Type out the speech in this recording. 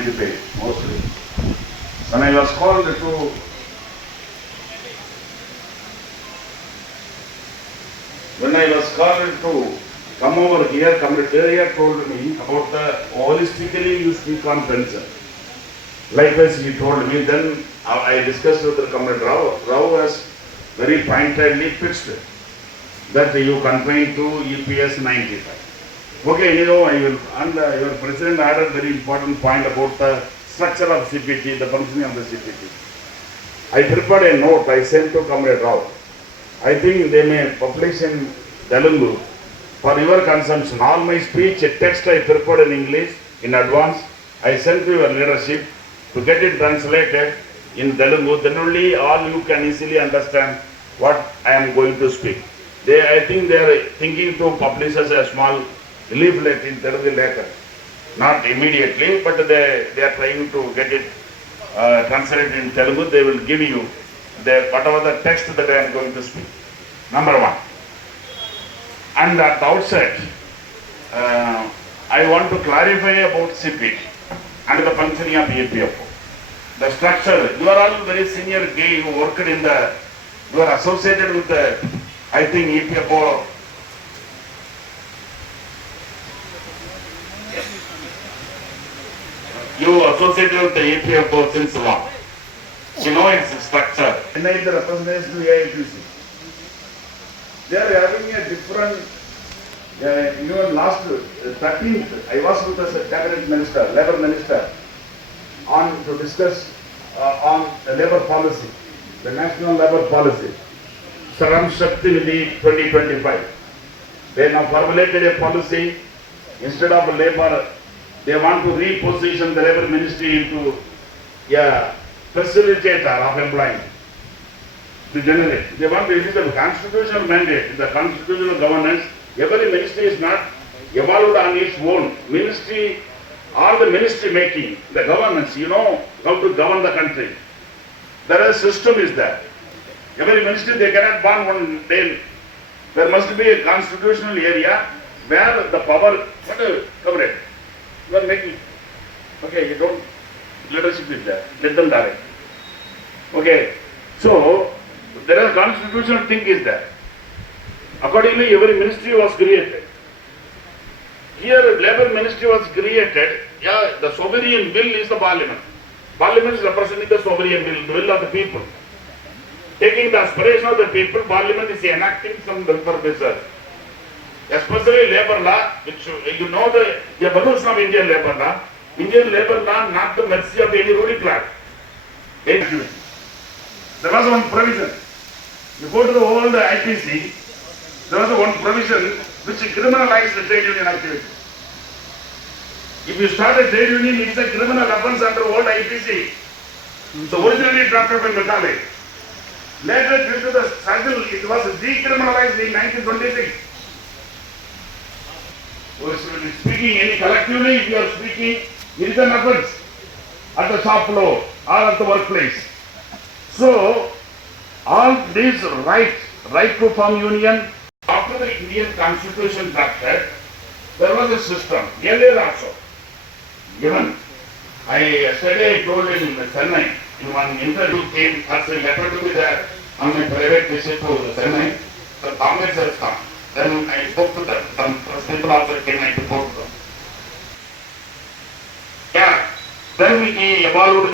pay mostly. When I was called to come over here, Karumalaiah told me about the holistically you speak on Convention. Likewise, he told me, then I discussed with the Comrade Rao. Rao has very pointedly fixed that you confine to EPS 95. Okay, anyhow, I will, and your President added very important point about the structure of CBT, the functioning of the CBT. I prepared a note I sent to Comrade Rao. I think they may publish in Telugu for your consumption. All my speech, a text I prepared in English in advance, I sent to your leadership to get it translated in Telugu. Then only all you can easily understand what I am going to speak. I think they are thinking to publish as a small leaflet in Telugu later. Not immediately, but they are trying to get it translated in Telugu. They will give you whatever the text that I am going to speak. Number one. And at the outset, I want to clarify about CBT and the functioning of EPFO. The structure, you are all very senior guy who worked in you are associated with I think EPFO. You associated with the EPFO since long. You know its structure. And the representatives to AITC. They are having a different, even last 13th, I was with the cabinet minister, labor minister, to discuss on the labor policy, the national labor policy, Saram Shakti Nidhi 2025. They now formulated a policy, instead of labor, they want to reposition the labor ministry into a facilitator of employment. To generate. They want to use the constitutional mandate, the constitutional governance. Every ministry is not evolved on its own. Ministry, all the ministry making, the governance, you know how to govern the country. There is a system is there. Every ministry, they cannot burn one day. There must be a constitutional area where the power, cover it. You are making, okay, you don't, leadership is there, let them direct. Okay, so, there is constitutional thing is there. Accordingly, every ministry was created. Here, labor ministry was created. Yeah, the sovereign will is the parliament. Parliament is representing the sovereign will of the people. Taking the aspiration of the people, parliament is enacting some purposes. Especially labor law, which you know the rules of Indian labor law. Indian labor law not the mercy of any ruling class. There was one provision. You go to the old IPC, there was one provision which criminalized the trade union activity. If you start a trade union, it's a criminal offense under old IPC. So originally drafted by Macaulay. Later, due to the struggle, it was decriminalized in 1926. Speaking any collectively, if you are speaking, it is an offense at the shop floor or at the workplace. So, all these right to form union, after the Indian Constitution drafted, there was a system, earlier also. Given, yesterday I told in Chennai, in one interview came as a letter to be there on my private visit to Chennai, the Congress has come. Then I spoke to them, some people also came and I spoke to them. Yeah, then we evolved.